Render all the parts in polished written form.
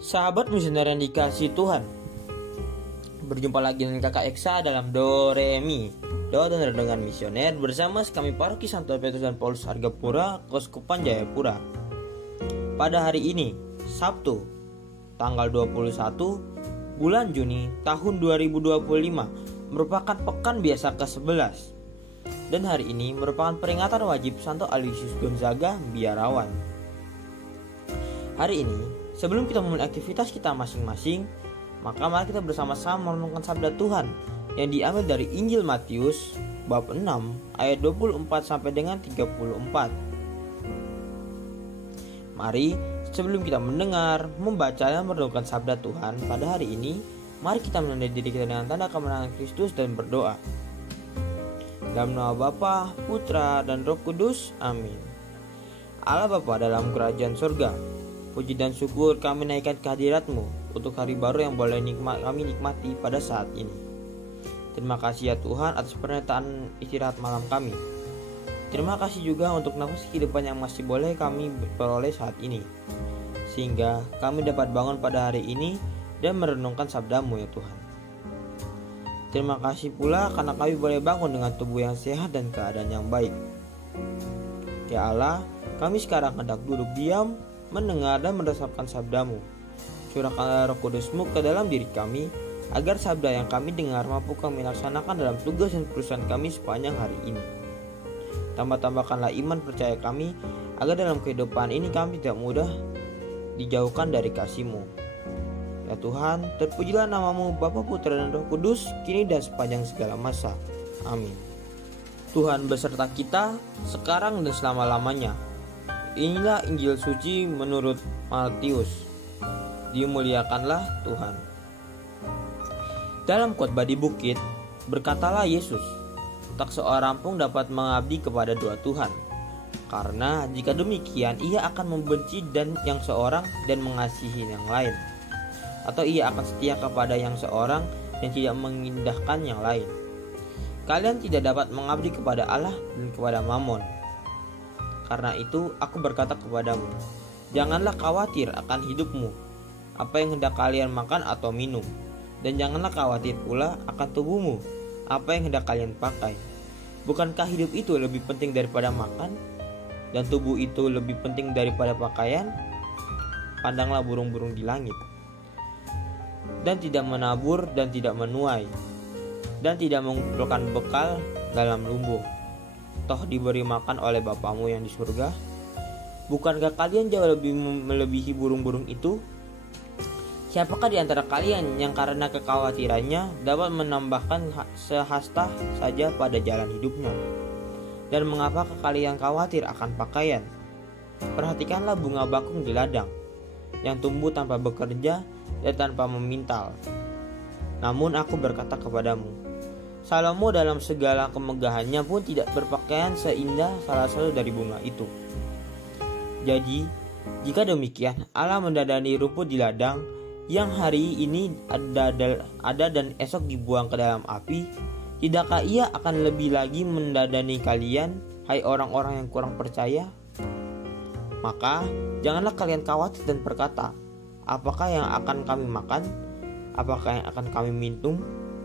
Sahabat misioner yang dikasih Tuhan, berjumpa lagi dengan kakak Eksa dalam Do Re Mi, Doa dan Renungan Misioner bersama kami Paroki Santo Petrus dan Paulus Argapura, Keuskupan Jayapura. Pada hari ini, Sabtu, tanggal 21 bulan Juni tahun 2025, merupakan pekan biasa ke-11. Dan hari ini merupakan peringatan wajib Santo Aloysius Gonzaga Biarawan. Hari ini, sebelum kita memulai aktivitas kita masing-masing, maka mari kita bersama-sama merenungkan sabda Tuhan yang diambil dari Injil Matius bab 6 ayat 24 sampai dengan 34. Mari sebelum kita mendengar, membaca dan merenungkan sabda Tuhan pada hari ini, mari kita menandai diri kita dengan tanda kemenangan Kristus dan berdoa. Dalam nama Bapa, Putra, dan Roh Kudus. Amin. Allah Bapa dalam kerajaan surga, puji dan syukur kami naikkan kehadirat-Mu untuk hari baru yang boleh kami nikmati pada saat ini. Terima kasih ya Tuhan atas pernyataan istirahat malam kami. Terima kasih juga untuk nafas kehidupan yang masih boleh kami peroleh saat ini, sehingga kami dapat bangun pada hari ini dan merenungkan sabda-Mu ya Tuhan. Terima kasih pula karena kami boleh bangun dengan tubuh yang sehat dan keadaan yang baik. Ya Allah, kami sekarang hendak duduk diam, mendengar dan meresapkan sabda-Mu. Curahkanlah Roh Kudus-Mu ke dalam diri kami, agar sabda yang kami dengar mampu kami laksanakan dalam tugas dan perusahaan kami sepanjang hari ini. Tambah-tambahkanlah iman percaya kami, agar dalam kehidupan ini kami tidak mudah dijauhkan dari kasih-Mu. Ya Tuhan, terpujilah nama-Mu Bapa, Putra, dan Roh Kudus, kini dan sepanjang segala masa. Amin. Tuhan beserta kita, sekarang dan selama-lamanya. Inilah Injil suci menurut Matius. Dimuliakanlah Tuhan. Dalam khotbah di bukit, berkatalah Yesus, tak seorang pun dapat mengabdi kepada dua Tuhan. Karena jika demikian, ia akan membenci yang seorang dan mengasihi yang lain. Atau ia akan setia kepada yang seorang dan tidak mengindahkan yang lain. Kalian tidak dapat mengabdi kepada Allah dan kepada Mammon. Karena itu aku berkata kepadamu, janganlah khawatir akan hidupmu, apa yang hendak kalian makan atau minum, dan janganlah khawatir pula akan tubuhmu, apa yang hendak kalian pakai. Bukankah hidup itu lebih penting daripada makan, dan tubuh itu lebih penting daripada pakaian? Pandanglah burung-burung di langit, dan tidak menabur dan tidak menuai, dan tidak mengumpulkan bekal dalam lumbung. Toh diberi makan oleh Bapamu yang di surga. Bukankah kalian jauh lebih melebihi burung-burung itu? Siapakah di antara kalian yang karena kekhawatirannya dapat menambahkan sehasta saja pada jalan hidupnya? Dan mengapakah kalian khawatir akan pakaian? Perhatikanlah bunga bakung di ladang, yang tumbuh tanpa bekerja dan tanpa memintal. Namun aku berkata kepadamu, Salomo dalam segala kemegahannya pun tidak berpakaian seindah salah satu dari bunga itu. Jadi, jika demikian Allah mendadani rumput di ladang yang hari ini ada dan esok dibuang ke dalam api, tidakkah ia akan lebih lagi mendadani kalian, hai orang-orang yang kurang percaya? Maka janganlah kalian khawatir dan berkata, apakah yang akan kami makan? Apakah yang akan kami minum?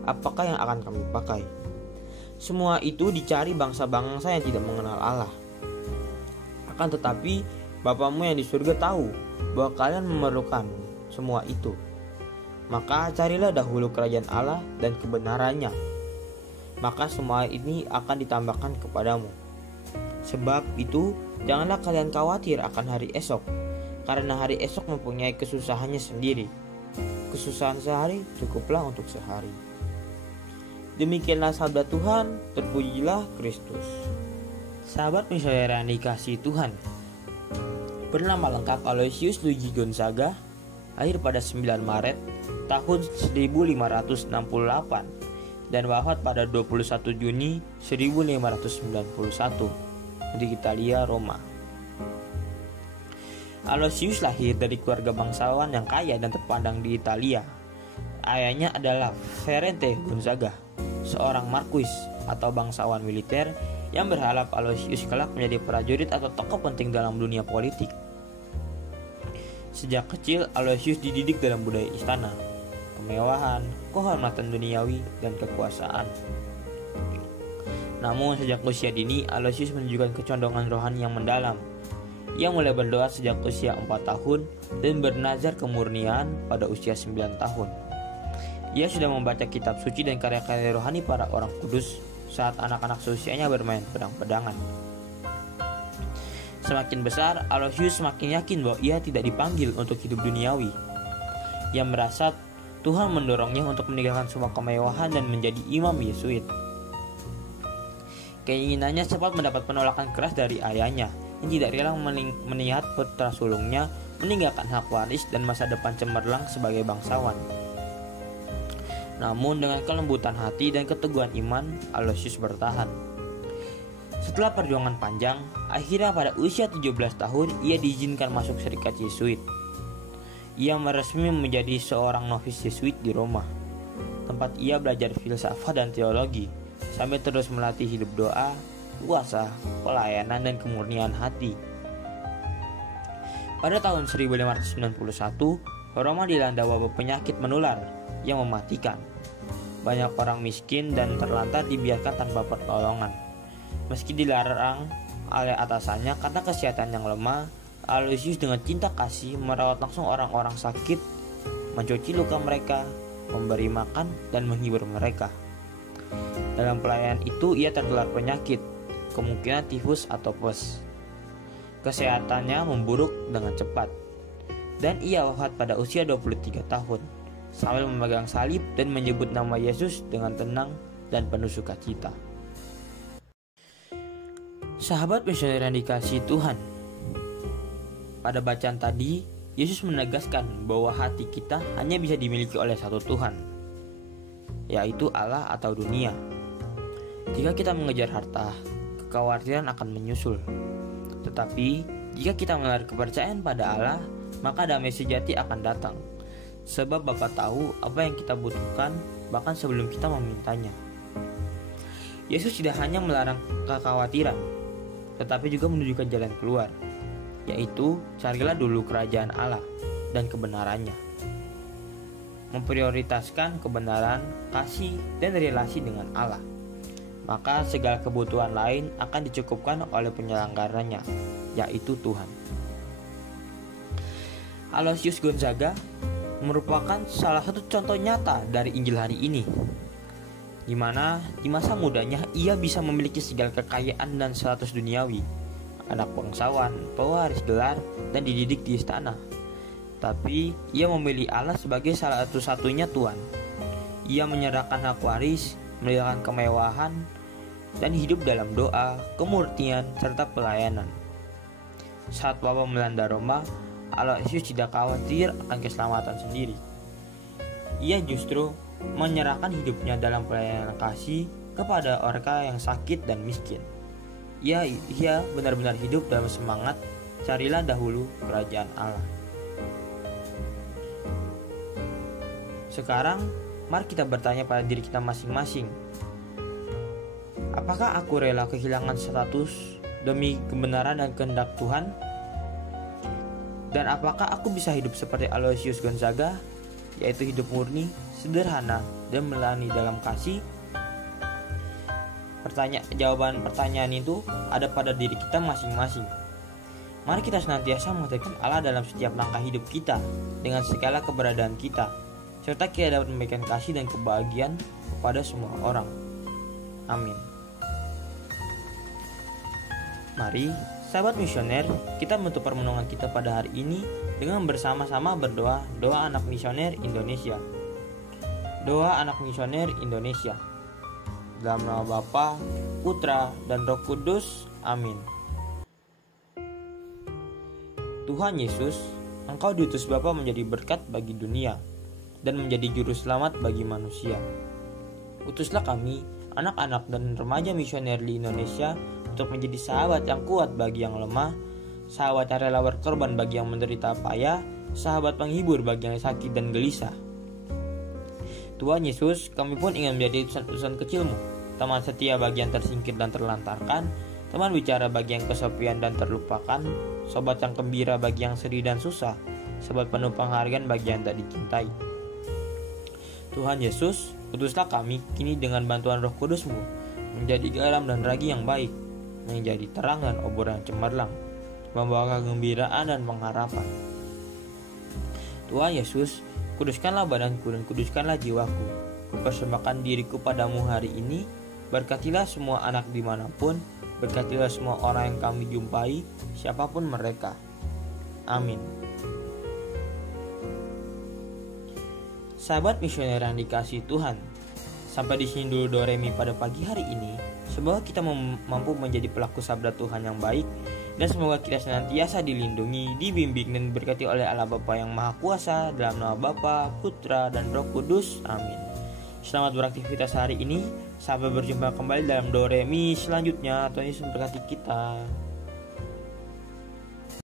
Apakah yang akan kami pakai? Semua itu dicari bangsa-bangsa yang tidak mengenal Allah. Akan tetapi Bapamu yang di surga tahu bahwa kalian memerlukan semua itu. Maka carilah dahulu kerajaan Allah dan kebenarannya, maka semua ini akan ditambahkan kepadamu. Sebab itu janganlah kalian khawatir akan hari esok, karena hari esok mempunyai kesusahannya sendiri. Kesusahan sehari cukuplah untuk sehari. Demikianlah sabda Tuhan, terpujilah Kristus. Sahabat misioner yang dikasihi Tuhan, bernama lengkap Aloysius Luigi Gonzaga, lahir pada 9 Maret tahun 1568 dan wafat pada 21 Juni 1591 di Italia, Roma. Aloysius lahir dari keluarga bangsawan yang kaya dan terpandang di Italia. Ayahnya adalah Ferente Gonzaga, seorang markuis atau bangsawan militer yang berharap Aloysius kelak menjadi prajurit atau tokoh penting dalam dunia politik. Sejak kecil, Aloysius dididik dalam budaya istana, kemewahan, kehormatan duniawi, dan kekuasaan. Namun sejak usia dini, Aloysius menunjukkan kecondongan rohani yang mendalam. Ia mulai berdoa sejak usia 4 tahun dan bernazar kemurnian pada usia 9 tahun. Ia sudah membaca kitab suci dan karya-karya rohani para orang kudus saat anak-anak seusianya bermain pedang-pedangan. Semakin besar, Aloysius semakin yakin bahwa ia tidak dipanggil untuk hidup duniawi. Ia merasa Tuhan mendorongnya untuk meninggalkan semua kemewahan dan menjadi imam Yesuit. Keinginannya sempat mendapat penolakan keras dari ayahnya yang tidak rela melihat putra sulungnya meninggalkan hak waris dan masa depan cemerlang sebagai bangsawan. Namun dengan kelembutan hati dan keteguhan iman, Aloysius bertahan. Setelah perjuangan panjang, akhirnya pada usia 17 tahun ia diizinkan masuk serikat Yesuit. Ia meresmi menjadi seorang novis Yesuit di Roma, tempat ia belajar filsafat dan teologi, sambil terus melatih hidup doa, puasa, pelayanan, dan kemurnian hati. Pada tahun 1591, Roma dilanda wabah penyakit menular yang mematikan. Banyak orang miskin dan terlantar dibiarkan tanpa pertolongan. Meski dilarang oleh atasannya karena kesehatan yang lemah, Aloysius dengan cinta kasih merawat langsung orang-orang sakit, mencuci luka mereka, memberi makan, dan menghibur mereka. Dalam pelayanan itu ia tertular penyakit, kemungkinan tifus atau pes. Kesehatannya memburuk dengan cepat, dan ia wafat pada usia 23 tahun, sambil memegang salib dan menyebut nama Yesus dengan tenang dan penuh sukacita. Sahabat misioner yang dikasihi Tuhan, pada bacaan tadi, Yesus menegaskan bahwa hati kita hanya bisa dimiliki oleh satu Tuhan, yaitu Allah atau dunia. Jika kita mengejar harta, kekhawatiran akan menyusul. Tetapi, jika kita menaruh kepercayaan pada Allah, maka damai sejati akan datang. Sebab Bapa tahu apa yang kita butuhkan, bahkan sebelum kita memintanya. Yesus tidak hanya melarang kekhawatiran, tetapi juga menunjukkan jalan keluar, yaitu carilah dulu kerajaan Allah dan kebenarannya. Memprioritaskan kebenaran, kasih, dan relasi dengan Allah, maka segala kebutuhan lain akan dicukupkan oleh penyelenggaranya, yaitu Tuhan. Aloysius Gonzaga merupakan salah satu contoh nyata dari Injil hari ini, di mana di masa mudanya ia bisa memiliki segala kekayaan dan status duniawi, anak bangsawan, pewaris gelar, dan dididik di istana. Tapi ia memilih Allah sebagai salah satu-satunya Tuhan. Ia menyerahkan hak waris, meninggalkan kemewahan, dan hidup dalam doa, kemurnian, serta pelayanan. Saat wabah melanda Roma, Aloysius tidak khawatir akan keselamatan sendiri. Ia justru menyerahkan hidupnya dalam pelayanan kasih kepada orang yang sakit dan miskin. Ia benar-benar hidup dalam semangat carilah dahulu kerajaan Allah. Sekarang, mari kita bertanya pada diri kita masing-masing. Apakah aku rela kehilangan status demi kebenaran dan kehendak Tuhan? Dan apakah aku bisa hidup seperti Aloysius Gonzaga, yaitu hidup murni, sederhana, dan melayani dalam kasih? Jawaban pertanyaan itu ada pada diri kita masing-masing. Mari kita senantiasa menghadirkan Allah dalam setiap langkah hidup kita, dengan segala keberadaan kita, serta kita dapat memberikan kasih dan kebahagiaan kepada semua orang. Amin. Mari, sahabat misioner, kita menutup permenungan kita pada hari ini dengan bersama-sama berdoa doa anak misioner Indonesia. Doa anak misioner Indonesia. Dalam nama Bapa, Putra, dan Roh Kudus. Amin. Tuhan Yesus, Engkau diutus Bapa menjadi berkat bagi dunia dan menjadi juru selamat bagi manusia. Utuslah kami, anak-anak dan remaja misioner di Indonesia, untuk menjadi sahabat yang kuat bagi yang lemah, sahabat yang rela berkorban bagi yang menderita payah, sahabat penghibur bagi yang sakit dan gelisah. Tuhan Yesus, kami pun ingin menjadi utusan-utusan kecilmu, teman setia bagi yang tersingkir dan terlantarkan, teman bicara bagi yang kesepian dan terlupakan, sobat yang gembira bagi yang sedih dan susah, sebab penuh penghargaan bagi yang tak dicintai. Tuhan Yesus, utuslah kami kini dengan bantuan Roh Kudus-Mu menjadi garam dan ragi yang baik, menjadi terang dan obor yang cemerlang, membawa kegembiraan dan pengharapan. Tuhan Yesus, kuduskanlah badanku dan kuduskanlah jiwaku. Kupersembahkan diriku padamu hari ini. Berkatilah semua anak dimanapun, berkatilah semua orang yang kami jumpai, siapapun mereka. Amin. Sahabat misioner yang dikasihi Tuhan, sampai di sini dulu Doremi pada pagi hari ini. Semoga kita mampu menjadi pelaku sabda Tuhan yang baik, dan semoga kita senantiasa dilindungi, dibimbing, dan diberkati oleh Allah Bapa yang Maha Kuasa, dalam nama Bapa, Putra, dan Roh Kudus. Amin. Selamat beraktivitas hari ini. Sampai berjumpa kembali dalam Doremi selanjutnya. Tuhan Yesus memberkati kita.